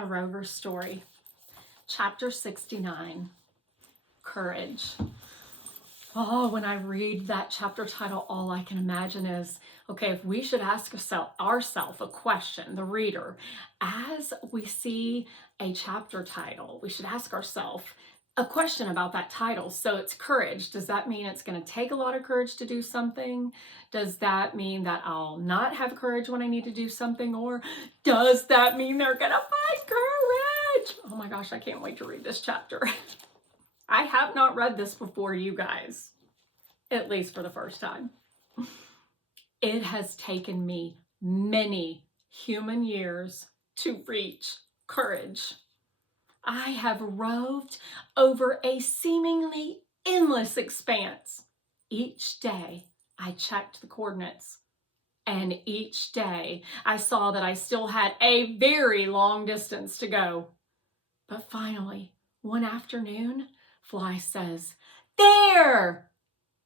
A Rover Story, Chapter 69, Courage. Oh, when I read that chapter title, all I can imagine is, okay, if we should ask ourselves a question, the reader, as we see a chapter title, we should ask ourselves a question about that title. So it's courage. Does that mean it's going to take a lot of courage to do something? Does that mean that I'll not have courage when I need to do something? Or does that mean they're going to find courage? Oh my gosh, I can't wait to read this chapter. I have not read this before, you guys, at least for the first time. It has taken me many human years to reach courage. I have roved over a seemingly endless expanse. Each day I checked the coordinates, and each day I saw that I still had a very long distance to go. But finally, one afternoon, Fly says, "There!"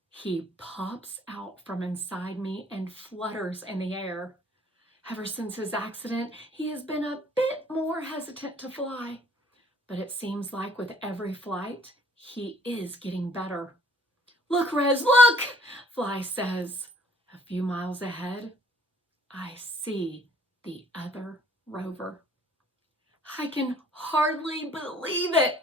He pops out from inside me and flutters in the air. Ever since his accident, he has been a bit more hesitant to fly. But it seems like with every flight, he is getting better. "Look, Rez, look!" Fly says. A few miles ahead, I see the other rover. I can hardly believe it.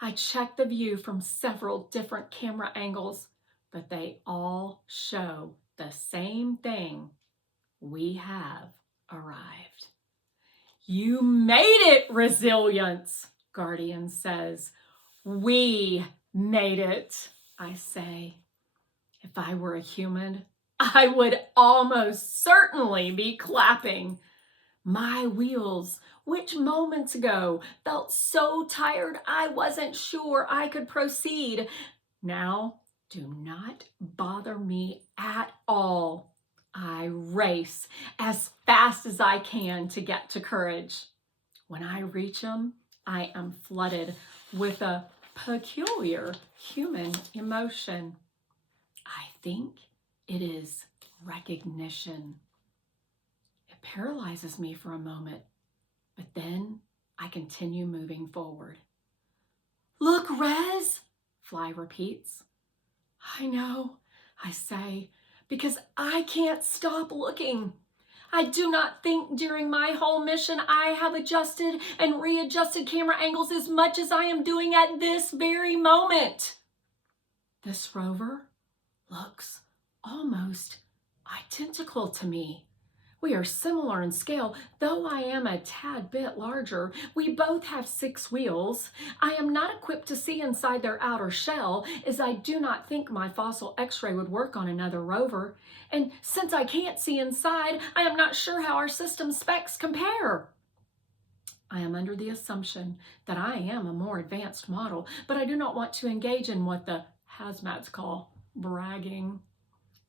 I check the view from several different camera angles, but they all show the same thing. We have arrived. "You made it, Resilience," Guardian says. "We made it," I say. If I were a human, I would almost certainly be clapping. My wheels, which moments ago felt so tired I wasn't sure I could proceed, now do not bother me at all. I race as fast as I can to get to Courage. When I reach him, I am flooded with a peculiar human emotion. I think it is recognition. It paralyzes me for a moment, but then I continue moving forward. "Look, Rez," Fly repeats. "I know," I say, because I can't stop looking. I do not think during my whole mission I have adjusted and readjusted camera angles as much as I am doing at this very moment. This rover looks almost identical to me. We are similar in scale, though I am a tad bit larger. We both have 6 wheels. I am not equipped to see inside their outer shell, as I do not think my fossil X-ray would work on another rover. And since I can't see inside, I am not sure how our system specs compare. I am under the assumption that I am a more advanced model, but I do not want to engage in what the hazmats call bragging.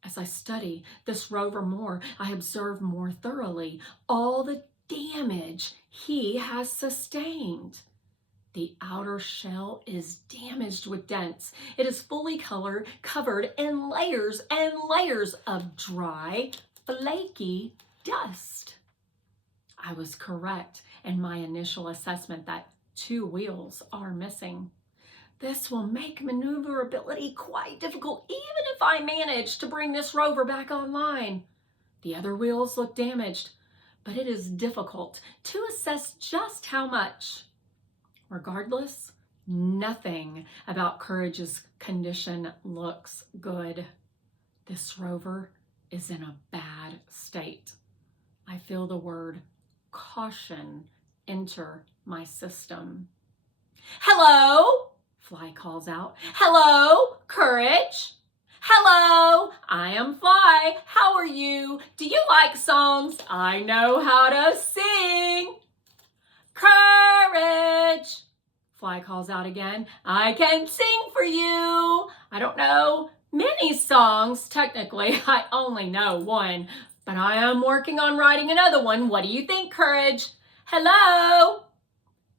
As I study this rover more, I observe more thoroughly all the damage he has sustained. The outer shell is damaged with dents. It is fully covered in layers and layers of dry, flaky dust. I was correct in my initial assessment that 2 wheels are missing. This will make maneuverability quite difficult, even if I manage to bring this rover back online. The other wheels look damaged, but it is difficult to assess just how much. Regardless, nothing about Courage's condition looks good. This rover is in a bad state. I feel the word caution enter my system. "Hello!" Fly calls out. "Hello, Courage." "Hello, I am Fly. How are you? Do you like songs? I know how to sing." "Courage," Fly calls out again. "I can sing for you. I don't know many songs. Technically, I only know one, but I am working on writing another one. What do you think, Courage?" "Hello."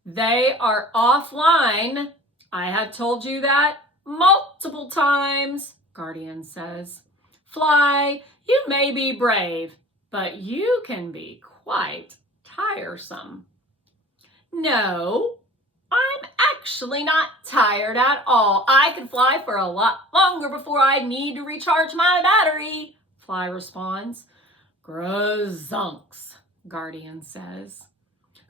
"They are offline. I have told you that multiple times," Guardian says. "Fly, you may be brave, but you can be quite tiresome." No, I'm actually not tired at all. I could fly for a lot longer before I need to recharge my battery, Fly responds. Grazunks, Guardian says.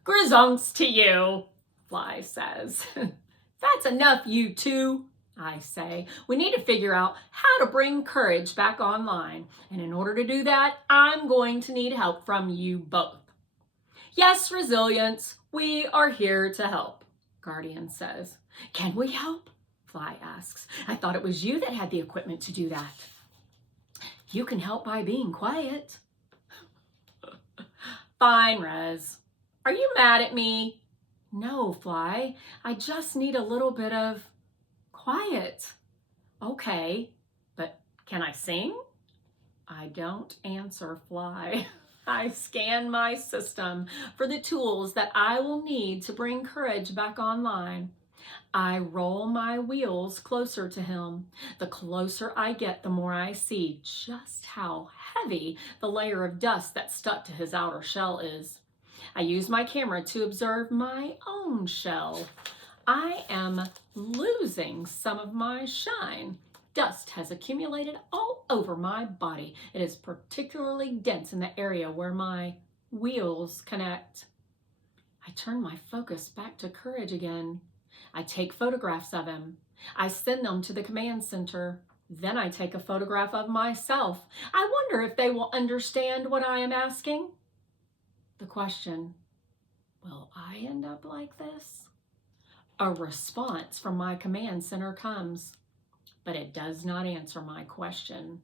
Grazunks to you, Fly says. That's enough, you two, I say. We need to figure out how to bring Courage back online. And in order to do that, I'm going to need help from you both. Yes, Resilience, we are here to help, Guardian says. Can we help? Fly asks. I thought it was you that had the equipment to do that. You can help by being quiet. Fine, Rez. Are you mad at me? No, Fly. I just need a little bit of quiet. Okay, but can I sing? I don't answer, Fly. I scan my system for the tools that I will need to bring Courage back online. I roll my wheels closer to him. The closer I get, the more I see just how heavy the layer of dust that stuck to his outer shell is. I use my camera to observe my own shell. I am losing some of my shine. Dust has accumulated all over my body. It is particularly dense in the area where my wheels connect. I turn my focus back to Courage again. I take photographs of him. I send them to the command center. Then I take a photograph of myself. I wonder if they will understand what I am asking. The question, will I end up like this? A response from my command center comes, but it does not answer my question.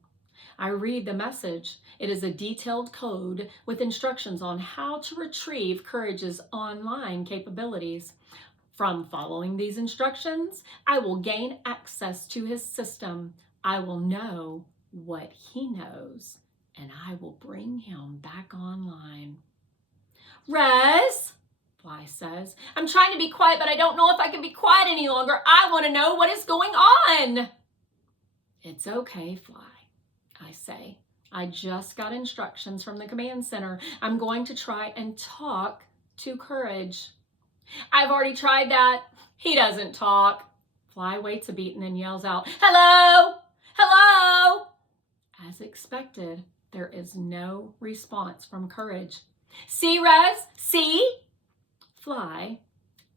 I read the message. It is a detailed code with instructions on how to retrieve Courage's online capabilities. From following these instructions, I will gain access to his system. I will know what he knows, and I will bring him back online. Rez, Fly says, I'm trying to be quiet, but I don't know if I can be quiet any longer. I want to know what is going on. It's okay, Fly, I say. I just got instructions from the command center. I'm going to try and talk to Courage. I've already tried that. He doesn't talk. Fly waits a beat and then yells out, hello, hello. As expected, there is no response from Courage. See, Rez, see? Fly,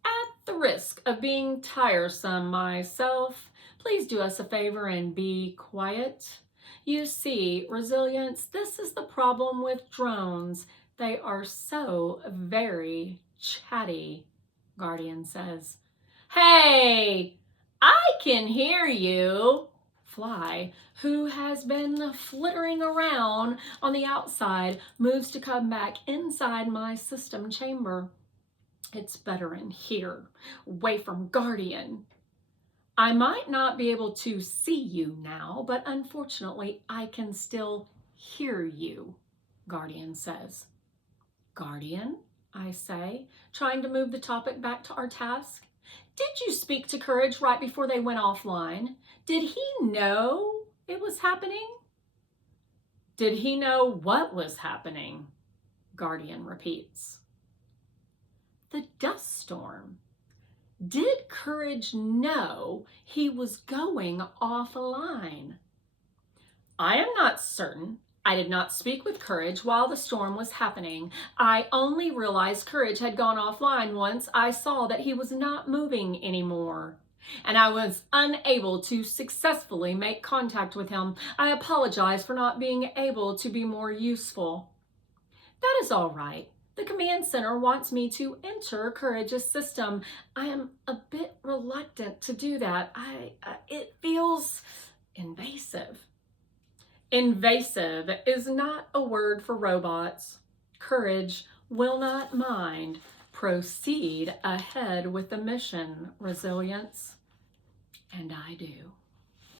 at the risk of being tiresome myself, please do us a favor and be quiet. You see, Resilience, this is the problem with drones. They are so very chatty, Guardian says. Hey, I can hear you. Fly, who has been flittering around on the outside, moves to come back inside my system chamber. It's better in here, away from Guardian. I might not be able to see you now, but unfortunately, I can still hear you, Guardian says. Guardian, I say, trying to move the topic back to our task. Did you speak to Courage right before they went offline? Did he know it was happening? Did he know what was happening? Guardian repeats. The dust storm. Did Courage know he was going offline? I am not certain. I did not speak with Courage while the storm was happening. I only realized Courage had gone offline once I saw that he was not moving anymore, and I was unable to successfully make contact with him. I apologize for not being able to be more useful. That is all right. The command center wants me to enter Courage's system. I am a bit reluctant to do that. It feels invasive. Invasive is not a word for robots. Courage will not mind. Proceed ahead with the mission, Resilience. And I do.